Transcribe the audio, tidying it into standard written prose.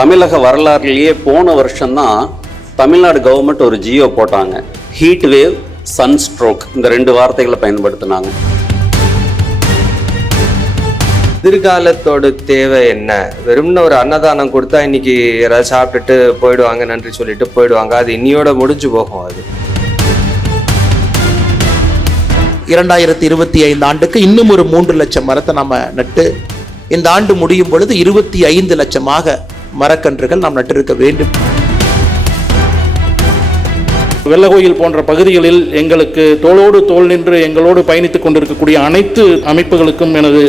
தமிழக வரலாறுலேயே போன வருஷம்தான் தமிழ்நாடு கவர்மெண்ட் ஒரு ஜியோ போட்டாங்க. ஹீட் வேவ், சன்ஸ்ட்ரோக், இந்த 2 வார்த்தைகளை பயன்படுத்தினாங்க. எதிர்காலத்தோட தேவை என்ன? வெறும்னு ஒரு அன்னதானம் கொடுத்தா இன்னைக்கு யாராவது சாப்பிட்டுட்டு போயிடுவாங்க, நன்றி சொல்லிட்டு போயிடுவாங்க. அது இன்னியோட முடிஞ்சு போகும். அது 2025 ஆண்டுக்கு இன்னும் ஒரு 3 லட்சம் மரத்தை நம்ம நட்டு இந்த ஆண்டு முடியும் பொழுது 25 லட்சமாக மரக்கன்றுகள் நாம் நட்டிருக்க வேண்டும். வெள்ளகோயில் போன்ற பகுதிகளில் எங்களுக்கு தோளோடு தோள் நின்று எங்களோடு பயணித்துக் கொண்டிருக்கக்கூடிய அனைத்து அமைப்புகளுக்கும் எனது